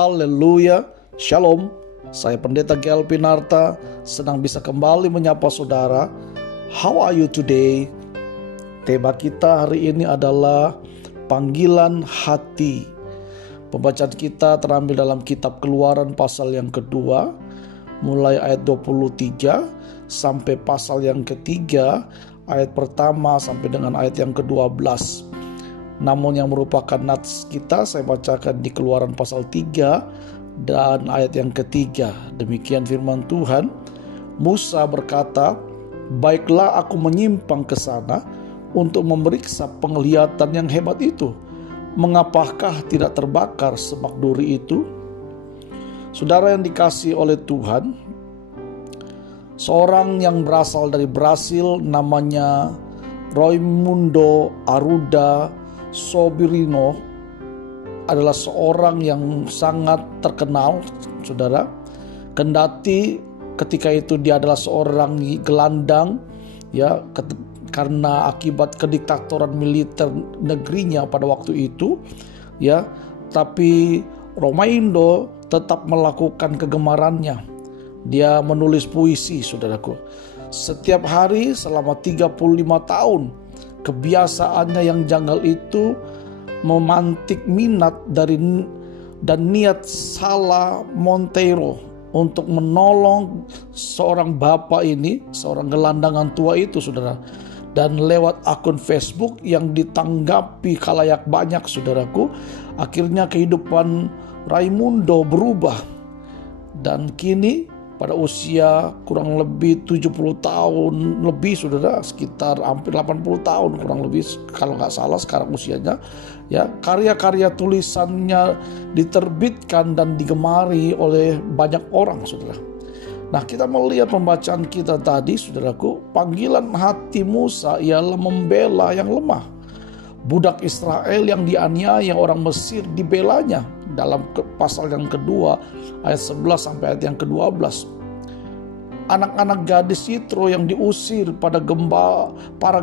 Haleluya, Shalom. Saya Pendeta Gael Pinarta, senang bisa kembali menyapa saudara. How are you today? Tema kita hari ini adalah panggilan hati. Pembacaan kita terambil dalam kitab Keluaran pasal yang kedua, mulai ayat 23 sampai pasal yang ketiga, ayat pertama sampai dengan ayat yang ke-12. Namun yang merupakan nats kita saya bacakan di Keluaran pasal 3 dan ayat yang ketiga. Demikian firman Tuhan. Musa berkata, "Baiklah, aku menyimpang ke sana untuk memeriksa penglihatan yang hebat itu. Mengapakah tidak terbakar semak duri itu?" Saudara yang dikasihi oleh Tuhan, seorang yang berasal dari Brasil namanya Raimundo Arruda Sobrino adalah seorang yang sangat terkenal, saudara. Kendati ketika itu dia adalah seorang gelandang, ya, karena akibat kediktatoran militer negerinya pada waktu itu, ya. Tapi Raimundo tetap melakukan kegemarannya. Dia menulis puisi, saudaraku. Setiap hari selama 35 tahun, kebiasaannya yang janggal itu memantik minat dan niat Sala Monteiro untuk menolong seorang bapak ini, seorang gelandangan tua itu, saudara. Dan lewat akun Facebook yang ditanggapi khalayak banyak, saudaraku, akhirnya kehidupan Raimundo berubah. Dan kini pada usia kurang lebih 70 tahun lebih, saudara, sekitar hampir 80 tahun kurang lebih kalau nggak salah sekarang usianya, ya, karya-karya tulisannya diterbitkan dan digemari oleh banyak orang, saudara. Nah, kita melihat pembacaan kita tadi, saudaraku, panggilan hati Musa ialah membela yang lemah. Budak Israel yang dianiaya orang Mesir dibelanya dalam pasal yang kedua ayat 11 sampai ayat yang ke-12. Anak-anak gadis Yitro yang diusir para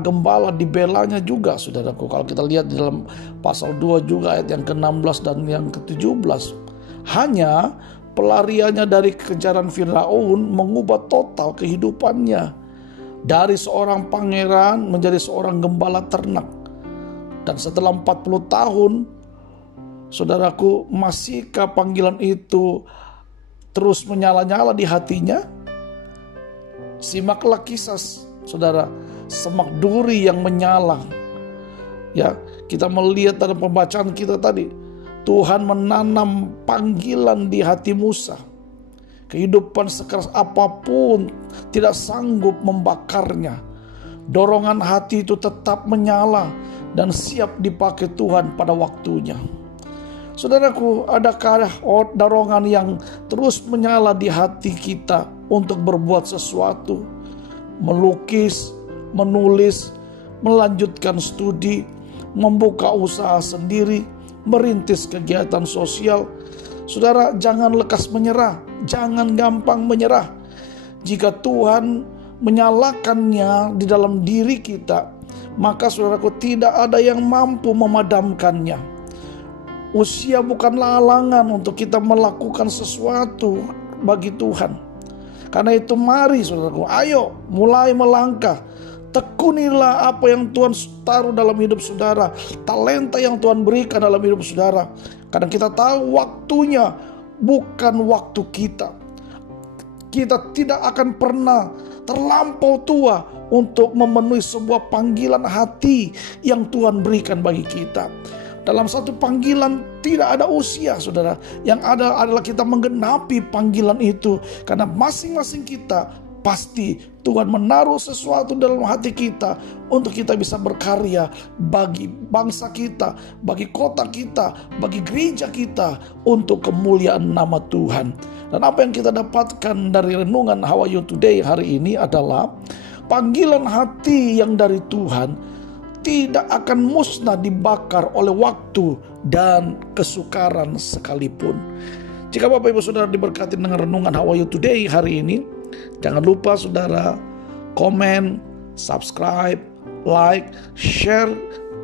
gembala dibelanya juga, saudaraku. Kalau kita lihat di dalam pasal 2 juga ayat yang ke-16 dan yang ke-17. Hanya pelariannya dari kejaran Firaun mengubah total kehidupannya. Dari seorang pangeran menjadi seorang gembala ternak. Dan setelah 40 tahun, saudaraku, masihkah panggilan itu terus menyala-nyala di hatinya? Simaklah kisah, saudara, semak duri yang menyala. Ya, kita melihat dalam pembacaan kita tadi, Tuhan menanam panggilan di hati Musa. Kehidupan sekeras apapun tidak sanggup membakarnya. Dorongan hati itu tetap menyala dan siap dipakai Tuhan pada waktunya. Saudaraku, adakah dorongan yang terus menyala di hati kita untuk berbuat sesuatu? Melukis, menulis, melanjutkan studi, membuka usaha sendiri, merintis kegiatan sosial. Saudara, jangan lekas menyerah, jangan gampang menyerah. Jika Tuhan menyalakannya di dalam diri kita, maka saudaraku, tidak ada yang mampu memadamkannya. Usia bukanlah halangan untuk kita melakukan sesuatu bagi Tuhan. Karena itu mari, saudaraku, ayo mulai melangkah. Tekunilah apa yang Tuhan taruh dalam hidup saudara, talenta yang Tuhan berikan dalam hidup saudara. Karena kita tahu waktunya bukan waktu kita. Kita tidak akan pernah terlampau tua untuk memenuhi sebuah panggilan hati yang Tuhan berikan bagi kita. Dalam satu panggilan tidak ada usia, saudara. Yang ada adalah kita menggenapi panggilan itu. Karena masing-masing kita pasti Tuhan menaruh sesuatu dalam hati kita untuk kita bisa berkarya bagi bangsa kita, bagi kota kita, bagi gereja kita, untuk kemuliaan nama Tuhan. Dan apa yang kita dapatkan dari renungan How Are You Today hari ini adalah panggilan hati yang dari Tuhan tidak akan musnah dibakar oleh waktu dan kesukaran sekalipun. Jika Bapak Ibu Saudara diberkati dengan renungan How Are You Today hari ini, jangan lupa saudara komen, subscribe, like, share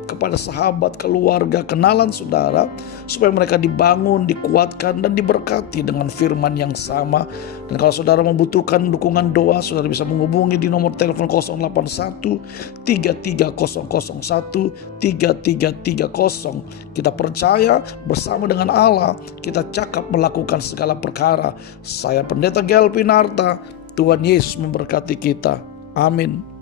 kepada sahabat, keluarga, kenalan saudara, supaya mereka dibangun, dikuatkan, dan diberkati dengan firman yang sama. Dan kalau saudara membutuhkan dukungan doa, saudara bisa menghubungi di nomor telepon 081 3300 3330. Kita percaya bersama dengan Allah, kita cakap melakukan segala perkara. Saya Pendeta Gelvin Arta, Tuhan Yesus memberkati kita. Amin.